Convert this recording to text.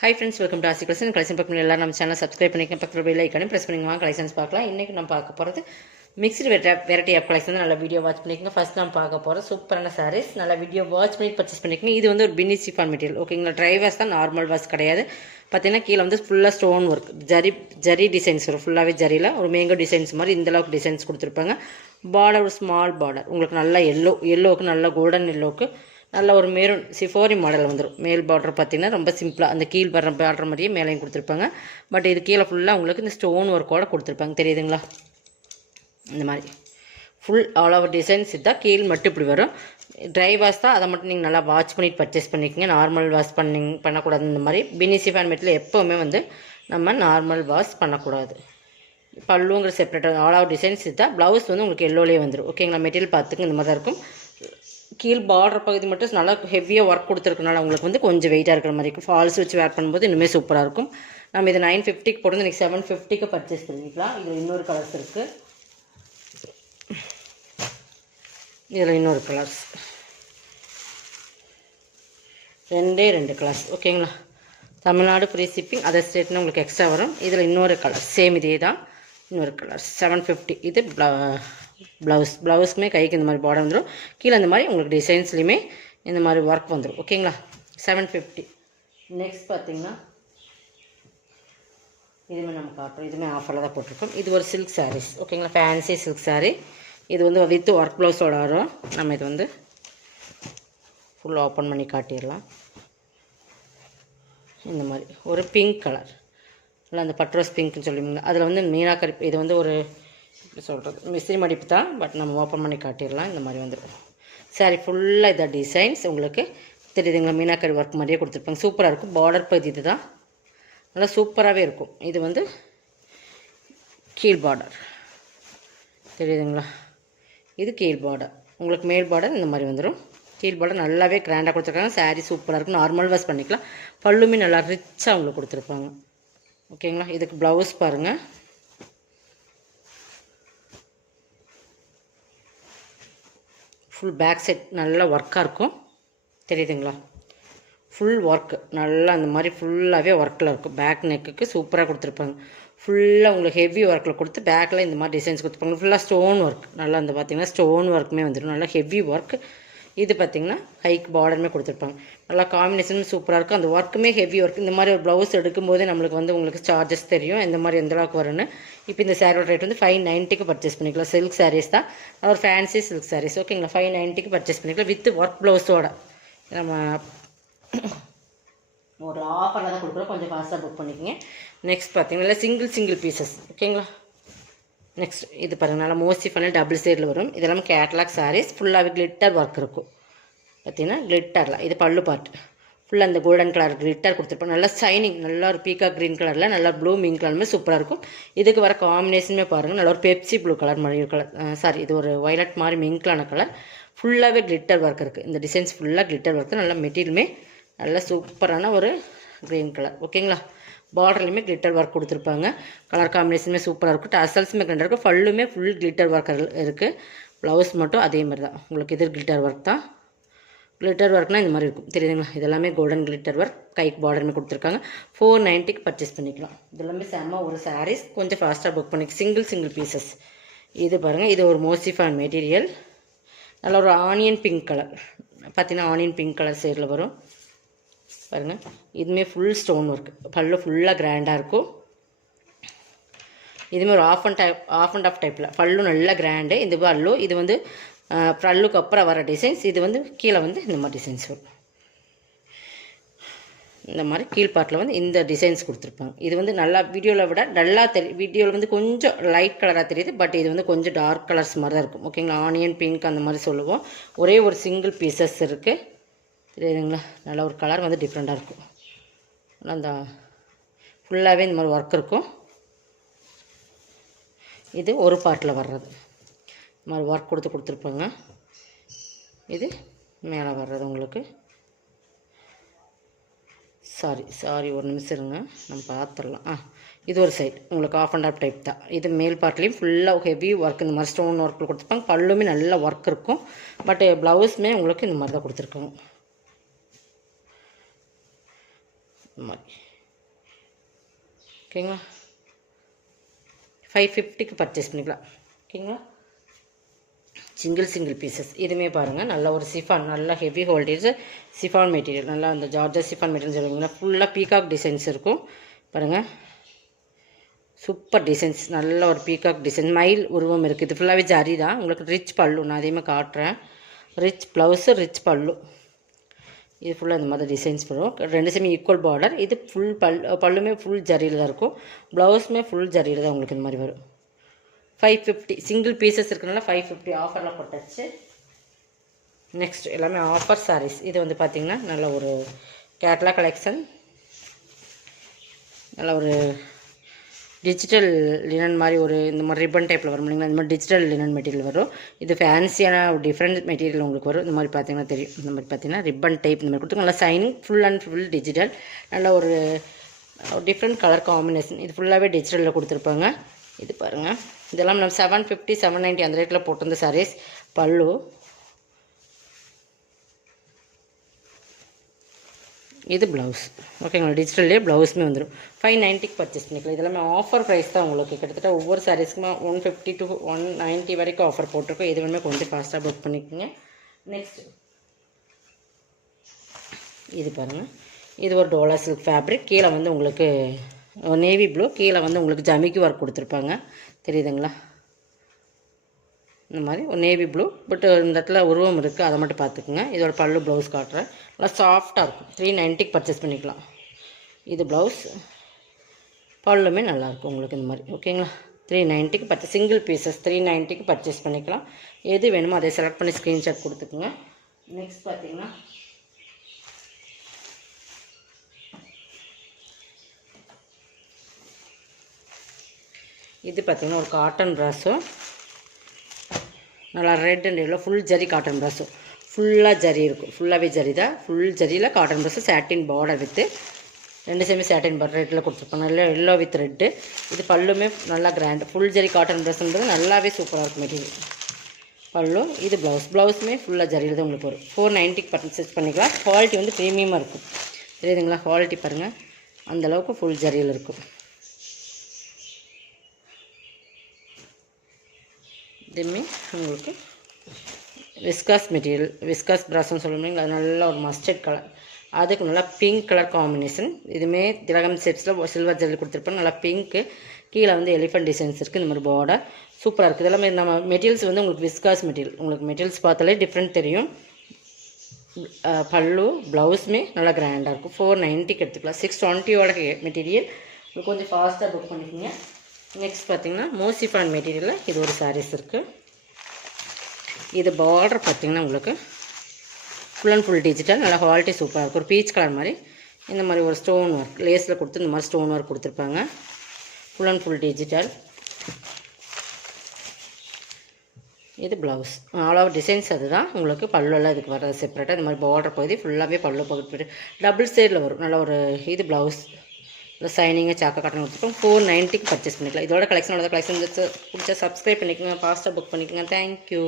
Hi friends, welcome to Asi Collection. Collection பார்க்கணும் எல்லாரும் நம்ம சேனலை சப்ஸ்கிரைப் பண்ணிக்கங்க, பக்கத்துல பெல் ஐகானையும் பிரஸ் பண்ணிங்க. வாங்க கலெக்ஷன்ஸ் பார்க்கலாம். இன்னைக்கு நம்ம பார்க்க போகிறது மிக்ஸ்டு வெரைட்டி ஆஃப் கலெக்ஷன். நல்ல வீடியோ வாட்ச் பண்ணிக்கங்க. ஃபர்ஸ்ட் நம்ம பார்க்க போகிற சூப்பரான சாரீஸ். நல்ல வீடியோ வாட்ச் பண்ணி பர்ச்சேஸ் பண்ணிக்கங்க. இது வந்து ஒரு பின்னி சிஃபான் மெட்டீரியல், ஓகேங்களா? ட்ரை வாஷ் தான், நார்மல் வாஷ் கிடையாது. பார்த்தீங்கன்னா கீழே வந்து ஃபுல்லாக ஸ்டோன் ஒர்க், ஜரி டிசைன்ஸ் வரும். ஃபுல்லாகவே ஜரியில் ஒரு மேங்கோ டிசைன்ஸ் மாதிரி இந்தளவுக்கு டிசைன்ஸ் கொடுத்துருப்பாங்க. பார்டர் ஒரு ஸ்மால் பார்டர், உங்களுக்கு நல்லா எல்லோவுக்கு நல்ல கோல்டன் எல்லோவுக்கு நல்ல ஒரு மெரூன் சிஃபோரி மாடல் வந்துடும். மேல் பார்டர் பார்த்திங்கன்னா ரொம்ப சிம்பிளாக அந்த கீழ் பார்டர் மாதிரியே மேலேயும் கொடுத்துருப்பாங்க. பட் இது கீழே ஃபுல்லாக உங்களுக்கு இந்த ஸ்டோன் ஒர்க்கோட கொடுத்துருப்பாங்க, தெரியுதுங்களா? இந்த மாதிரி ஃபுல் ஆல் ஓவர் டிசைன்ஸ் இதுதான். கீழ் மட்டும் இப்படி வரும். ட்ரை வாஷ் தான், அதை மட்டும் நீங்கள் நல்லா வாட்ச் பண்ணிட்டு பர்ச்சேஸ் பண்ணிக்கோங்க. நார்மல் வாஷ் பண்ணக்கூடாது. இந்த மாதிரி பின்னி சிஃபான் மெட்டீரியல் எப்போவுமே வந்து நம்ம நார்மல் வாஷ் பண்ணக்கூடாது. பல்லுங்கிற செப்பரேட்டாக ஆல் ஓவர் டிசைன்ஸ் இதுதான். ப்ளவுஸ் வந்து உங்களுக்கு எல்லோலேயே வந்துடும், ஓகேங்களா? மெட்டீரியல் பார்த்துக்கு இந்த மாதிரி தான் இருக்கும். கீழ் பார்டர் பகுதி மட்டும் நல்லா ஹெவியாக ஒர்க் கொடுத்துருக்கனால உங்களுக்கு வந்து கொஞ்சம் வெயிட்டாக இருக்கிற மாதிரி இருக்கும். ஃபால்ஸ் வச்சு வேர் பண்ணும்போது இன்னுமே சூப்பராக இருக்கும். நம்ம இதை 950க்கு போட்டு இன்றைக்கி 750க்கு பர்ச்சேஸ் பண்ணிக்கலாம். இதில் இன்னொரு கலர்ஸ் இருக்குது. இதில் இன்னொரு கலர்ஸ் ரெண்டு கலர்ஸ், ஓகேங்களா? தமிழ்நாடு ஃப்ரீ ஷிப்பிங், அதர் ஸ்டேட்னு உங்களுக்கு எக்ஸ்ட்ரா வரும். இதில் இன்னொரு கலர் சேம் இதே தான், இன்னொரு கலர் 750. இது ப்ளவுஸ்க்குமே கைக்கு இந்த மாதிரி பார்டர் வந்துடும். கீழே இந்த மாதிரி உங்களுக்கு டிசைன்ஸ்லையுமே இந்த மாதிரி ஒர்க் வந்துடும், ஓகேங்களா? 750. நெக்ஸ்ட் பார்த்தீங்கன்னா இதுவுமே நம்ம காட்டுறோம். இதுவுமே ஆஃபரில் தான் போட்டிருக்கோம். இது ஒரு சில்க் சாரீஸ், ஓகேங்களா? Fancy silk sari. இது வந்து வித் ஒர்க் ப்ளவுஸோட வரும். நம்ம இது வந்து ஃபுல் ஓப்பன் பண்ணி காட்டிடலாம். இந்த மாதிரி ஒரு பிங்க் கலர், இல்லை அந்த பட்ரோஸ் பிங்க்னு சொல்லுவீங்க. அதில் வந்து மீனாக்கரி, இது வந்து ஒரு சொல்கிறது மிஸ்திரி மடிப்பு தான், பட் நம்ம ஓப்பன் பண்ணி காட்டிடலாம். இந்த மாதிரி வந்துடும். சாரி ஃபுல்லாக இதாக டிசைன்ஸ் உங்களுக்கு தெரியுதுங்களா? மீனாக்கரி ஒர்க் மாதிரியே கொடுத்துருப்பாங்க. சூப்பராக இருக்கும். பார்டர் பகுதி இது தான், நல்லா சூப்பராகவே இருக்கும். இது வந்து கீழ் பார்டர் தெரியுதுங்களா? இது கீழ் பார்டர். உங்களுக்கு மேல் பார்டர் இந்த மாதிரி வந்துடும். கீழ் பார்டர் நல்லாவே கிராண்டாக கொடுத்துருக்காங்க. சாரீ சூப்பராக இருக்கும். நார்மல் வாஷ் பண்ணிக்கலாம். பல்லுமே நல்லா ரிச்சாக உங்களுக்கு கொடுத்துருப்பாங்க, ஓகேங்களா? இதுக்கு ப்ளவுஸ் பாருங்கள். ஃபுல் பேக் செட் நல்லா ஒர்க்காக இருக்கும், தெரியுதுங்களா? ஃபுல் ஒர்க்கு நல்லா அந்த மாதிரி ஃபுல்லாகவே ஒர்க்கில் இருக்கும். பேக் நெக்குக்கு சூப்பராக கொடுத்துருப்பாங்க. ஃபுல்லாக உங்களுக்கு ஹெவி ஒர்க்கில் கொடுத்து பேக்கில் இந்த மாதிரி டிசைன்ஸ் கொடுத்துருப்பாங்க. ஃபுல்லாக ஸ்டோன் ஒர்க், நல்லா அந்த பார்த்திங்கன்னா ஸ்டோன் ஒர்க்குமே வந்துடும். நல்லா ஹெவி ஒர்க். இது பார்த்திங்கன்னா ஹைக் பார்டருமே கொடுத்துருப்பாங்க. நல்லா காம்பினேஷனும் சூப்பராக இருக்கும். அந்த ஒர்க்குமே ஹெவி ஒர்க். இந்த மாதிரி ஒரு ப்ளவுஸ் எடுக்கும்போது நம்மளுக்கு வந்து உங்களுக்கு சார்ஜஸ் தெரியும் எந்த மாதிரி எந்த அளவுக்கு வரும்னு. இப்போ இந்த சாரியோட ரேட் வந்து 590க்கு பர்ச்சேஸ் பண்ணிக்கலாம். சில்க் சாரீஸ் தான், ஒரு ஃபேன்சி சில்க் சாரீஸ், ஓகேங்களா? 590க்கு பர்ச்சேஸ் பண்ணிக்கலாம் வித் ஒர்க் ப்ளவுஸோட. நம்ம ஒரு ஆஃபரில் தான் கொடுக்குறோம், கொஞ்சம் ஃபாஸ்ட்டாக புக் பண்ணிக்கோங்க. நெக்ஸ்ட் பார்த்தீங்கன்னா சிங்கிள் பீசஸ், ஓகேங்களா? நெக்ஸ்ட் இது பாருங்கள், நல்லா மோஸ்ட்லி பண்ணி டபுள் சைடில் வரும். இதெல்லாம் கேட்லாக் சாரீஸ். ஃபுல்லாகவே கிளிட்டர் ஒர்க் இருக்கும். பார்த்தீங்கன்னா கிளிட்டரில் இது பல்லு பார்ட் ஃபுல்லாக அந்த கோல்டன் கலர் கிளிட்டர் கொடுத்துருப்போம். நல்லா ஷைனிங், நல்லா ஒரு பீக்கா க்ரீன் கலரில் நல்லா ப்ளூ மீன் கலருமே சூப்பராக இருக்கும். இதுக்கு வர காம்பினேஷனுமே பாருங்கள், நல்லா ஒரு பெப்சி ப்ளூ கலர் மாதிரி கலர், சாரி இது ஒரு வயலட் மாதிரி மிங்க்லான கலர். ஃபுல்லாகவே கிளிட்டர் ஒர்க் இருக்குது. இந்த டிசைன்ஸ் ஃபுல்லாக கிளிட்டர் ஒர்க்கு. நல்லா மெட்டீரியலுமே நல்லா சூப்பரான ஒரு க்ரீன் கலர், ஓகேங்களா? பார்டர்லையுமே கிளிட்டர் ஒர்க் கொடுத்துருப்பாங்க. கலர் காம்பினேஷனுமே சூப்பராக இருக்கும். டசல்ஸுமே கிளிட்டர் இருக்கும். ஃபல்லுமே ஃபுல் கிளிட்டர் ஒர்க் இருக்குது. ப்ளவுஸ் மட்டும் அதே மாதிரி தான் உங்களுக்கு. இது கிளிட்டர் ஒர்க் தான். கிளிட்டர் ஒர்க்னால் இந்த மாதிரி இருக்கும், தெரியுதுங்களா? இதெல்லாமே கோல்டன் கிளிட்டர் ஒர்க். கைக்கு பார்டருமே கொடுத்துருக்காங்க. 490க்கு பர்ச்சேஸ் பண்ணிக்கலாம். இதெல்லாமே செம்ம ஒரு சாரீஸ். கொஞ்சம் ஃபாஸ்ட்டாக புக் பண்ணிக்க. Single pieces. இது பாருங்கள், இது ஒரு மோசிஃபான் மெட்டீரியல். நல்ல ஒரு ஆனியன் பிங்க் கலர், பார்த்தீங்கன்னா ஆனியன் பிங்க் கலர் சைடில் வரும் பாருங்கள். இதுவுமே ஃபுல் ஸ்டோன் ஒர்க். பல்லு ஃபுல்லாக கிராண்டாக இருக்கும். இதுவுமே ஒரு ஆஃப் அண்ட் ஆஃப் டைப்பில் பல்லு நல்லா கிராண்டு. இந்த பல்லு இது வந்து பல்லுக்கு அப்புறம் வர டிசைன்ஸ். இது வந்து கீழே வந்து இந்த மாதிரி டிசைன்ஸ் வரும். இந்த மாதிரி கீழ்பாட்டில் வந்து இந்த டிசைன்ஸ் கொடுத்துருப்பாங்க. இது வந்து நல்லா வீடியோவில் விட டல்லாக தெரியும். வீடியோவில் வந்து கொஞ்சம் லைட் கலராக தெரியுது, பட் இது வந்து கொஞ்சம் டார்க் கலர்ஸ் மாதிரி தான் இருக்கும், ஓகேங்களா? ஆனியன் பிங்க் அந்த மாதிரி சொல்லுவோம். ஒரே ஒரு சிங்கிள் பீசஸ் இருக்குது, தெரியுதுங்களா? நல்ல ஒரு கலர் வந்து டிஃப்ரெண்ட்டாக இருக்கும். அந்த ஃபுல்லாகவே இந்த மாதிரி ஒர்க் இருக்கும். இது ஒரு பார்ட்டில் வர்றது இந்த மாதிரி ஒர்க் கொடுத்துருப்பாங்க. இது மேலே வர்றது உங்களுக்கு. சாரி ஒரு நிமிஷம் இருங்க, நம்ம பார்த்துடலாம். இது ஒரு சைடு உங்களுக்கு ஆஃப் அண்ட் ஆஃப் டைப் தான். இது மேல் பார்ட்லேயும் ஃபுல்லாக ஹெவி ஒர்க் இந்த மாதிரி ஸ்டோன் ஒர்க்கில் கொடுத்துருப்பாங்க. பல்லுமே நல்ல ஒர்க் இருக்கும். பட் ப்ளவுஸுமே உங்களுக்கு இந்த மாதிரி தான் கொடுத்துருக்காங்க. இந்த மாதிரி ஓகேங்களா. 550க்கு பர்ச்சேஸ் பண்ணிக்கலாம் ஓகேங்களா. சிங்கிள் பீசஸ் இதுவுமே பாருங்கள், நல்ல ஒரு சிஃபான், நல்லா ஹெவி ஹோல்டேஜ் சிஃபான் மெட்டீரியல், நல்லா அந்த ஜார்ஜஸ் சிஃபான் மெட்டீரியல் சொல்லுவீங்கன்னா ஃபுல்லாக பீகாக் டிசைன்ஸ் இருக்கும் பாருங்கள். சூப்பர் டிசைன்ஸ், நல்ல ஒரு பீகாக் டிசைன், மயில் உருவம் இருக்குது. இது ஃபுல்லாகவே ஜரி தான். உங்களுக்கு ரிச் பல்லு, நான் அதையுமே காட்டுறேன். ரிச் ப்ளவுஸு, ரிச் பல்லு. இது ஃபுல்லாக இந்த மாதிரி டிசைன்ஸ் வரும். ரெண்டு சேமே ஈக்குவல் பார்டர். இது ஃபுல் பல்லுமே ஃபுல் ஜரியில் தான் இருக்கும். ப்ளவுஸுமே ஃபுல் ஜரியில் தான் உங்களுக்கு இந்த மாதிரி வரும். 550 சிங்கிள் பீசஸ் இருக்கிறனால 550 ஆஃபரில் போட்டாச்சு. நெக்ஸ்ட் எல்லாமே ஆஃபர் சாரீஸ். இது வந்து பார்த்திங்கன்னா நல்ல ஒரு கேட்லா கலெக்ஷன், நல்ல ஒரு டிஜிட்டல் லினன் மாதிரி ஒரு இந்த மாதிரி ரிப்பன் டைப்பில் வரும் இல்லைங்களா, இந்த மாதிரி டிஜிட்டல் லினன் மெட்டீரியல் வரும். இது ஃபேன்சியான ஒரு டிஃப்ரெண்ட் மெட்டீரியல் உங்களுக்கு வரும். இந்த மாதிரி பார்த்திங்கன்னா தெரியும். இந்த மாதிரி பார்த்திங்கன்னா ரிப்பன் டைப் இந்த மாதிரி கொடுத்து நல்லா signing, full and full digital, நல்ல ஒரு டிஃப்ரெண்ட் கலர் காம்பினேஷன். இது ஃபுல்லாகவே டிஜிட்டலில் கொடுத்துருப்பாங்க. இது பாருங்கள், இதெல்லாம் நம்ம 750 790 அந்த ரேட்டில் போட்டிருந்த சாரீஸ். பல்லு, இது ப்ளவுஸ் ஓகேங்களா. டிஜிட்டல்லே ப்ளவுஸுமே வந்துடும். 590க்கு பர்ச்சேஸ் பண்ணிக்கலாம். இதெல்லாமே ஆஃபர் ப்ரைஸ் தான் உங்களுக்கு. கிட்டத்தட்ட ஒவ்வொரு சாரீஸ்க்குமே 150 to 190 வரைக்கும் ஆஃபர் போட்டிருக்கோம். இது வேணுமே கொஞ்சம் ஃபாஸ்ட்டாக புக் பண்ணிக்கோங்க. நெக்ஸ்ட் இது பாருங்கள், இது ஒரு டோலா சில்க் ஃபேப்ரிக். கீழே வந்து உங்களுக்கு நேவி ப்ளூ, கீழே வந்து உங்களுக்கு ஜமிக்கி ஒர்க் கொடுத்துருப்பாங்க, தெரியுதுங்களா. இந்த மாதிரி ஒரு நேவி ப்ளூ, பட் இந்த இடத்துல உருவம் இருக்குது, அதை மட்டும் பார்த்துக்குங்க. இதோட பல்லு ப்ளவுஸ் காட்டுறேன், நல்லா சாஃப்டாக இருக்கும். 390க்கு பர்ச்சேஸ் பண்ணிக்கலாம். இது ப்ளவுஸ், பல்லுமே நல்லாயிருக்கும் உங்களுக்கு இந்த மாதிரி ஓகேங்களா. 390க்கு பர்ச்சேஸ், சிங்கிள் பீசஸ் 390க்கு பர்ச்சேஸ் பண்ணிக்கலாம். எது வேணுமோ அதை செலக்ட் பண்ணி ஸ்க்ரீன்ஷாட் கொடுத்துக்குங்க. நெக்ஸ்ட் பார்த்திங்கன்னா இது பார்த்திங்கன்னா ஒரு காட்டன் ப்ராஸோ, நல்லா red and yellow full zari cotton ப்ராஸோ, ஃபுல்லாக ஜரி இருக்கும். ஃபுல்லாகவே ஜரி தான், ஃபுல் ஜரியில் காட்டன் ப்ராஸோ, சாட்டின் பார்டர் வித்து, ரெண்டு சேமே சாட்டின் பார்டர் ரெட்டில் கொடுத்துருப்பாங்க, நல்லா எல்லோ வித் ரெட்டு. இது பல்லுமே நல்லா கிராண்ட், ஃபுல் ஜரி காட்டன் ப்ராஸ்ன்றது நல்லாவே சூப்பராக இருக்கும் மெட்டீரியல். பல்லு, இது ப்ளவுஸுமே ஃபுல்லாக ஜரியில் தான் உங்களுக்கு வரும். 490க்கு பர்ச்சேஸ் பண்ணிக்கலாம். குவாலிட்டி வந்து ப்ரீமியமாக இருக்கும், தெரியுதுங்களா. குவாலிட்டி பாருங்கள், அந்தளவுக்கு ஃபுல் ஜரியில் இருக்கும். இதுவுமே உங்களுக்கு விஸ்காஸ் மெட்டீரியல், விஸ்காஸ் ப்ராஸ்ன்னு சொல்லுவீங்களா, அது நல்லா ஒரு மஸ்டர்ட் கலர், அதுக்கு நல்லா பிங்க் கலர் காம்பினேஷன். இதுவுமே திலகம் செட்ஸில் சில்வர் ஜெல்லி கொடுத்துருப்போம். நல்லா பிங்க்கு, கீழே வந்து எலிஃபென்ட் டிசைன்ஸ் இருக்குது. இந்த மாதிரி பார்டர் சூப்பராக இருக்குது. இதெல்லாமே நம்ம மெட்டீரியல்ஸ் வந்து உங்களுக்கு விஸ்காஸ் மெட்டீரியல், உங்களுக்கு மெட்டீரியல்ஸ் பார்த்தாலே டிஃப்ரெண்ட் தெரியும். பல்லு ப்ளவுஸுமே நல்லா கிராண்டாக இருக்கும். 490க்கு எடுத்துக்கலாம். 620ஓட மெட்டீரியல். உங்களுக்கு கொஞ்சம் ஃபாஸ்ட்டாக புக் பண்ணிக்கோங்க. நெக்ஸ்ட் பார்த்திங்கன்னா மோசிஃபான் மெட்டீரியலில் இது ஒரு சாரீஸ் இருக்குது. இது பார்டர் பார்த்திங்கன்னா உங்களுக்கு ஃபுல் அண்ட் ஃபுல் டிஜிட்டல், நல்லா குவாலிட்டி சூப்பராக இருக்கும். ஒரு பீச் கலர் மாதிரி இந்த மாதிரி ஒரு ஸ்டோன் ஒர்க் லேஸில் கொடுத்து இந்த மாதிரி ஸ்டோன் ஒர்க் கொடுத்துருப்பாங்க. Full and full digital. இது ப்ளவுஸ், ஆல் ஓவர் டிசைன்ஸ் அதுதான். உங்களுக்கு பல்லுலாம் இதுக்கு வர்றது செப்பரேட்டாக. இந்த மாதிரி பார்டர் பகுதி ஃபுல்லாகவே பல்லு பகுதி போய்ட்டு டபுள் சைடில் வரும். நல்ல ஒரு இது ப்ளவுஸ், இல்லை சைனிங்காக சாக்கா காட்டன் கொடுத்துருக்கோம். 490க்கு பர்ச்சேஸ் பண்ணிக்கலாம். இதோட கலெக்ஷனோட கலெக்ஷன் பிடிச்சா சப்ஸ்கிரைப் பண்ணிக்கோங்க, ஃபாஸ்ட்டாக புக் பண்ணிக்கோங்க. தேங்க்யூ.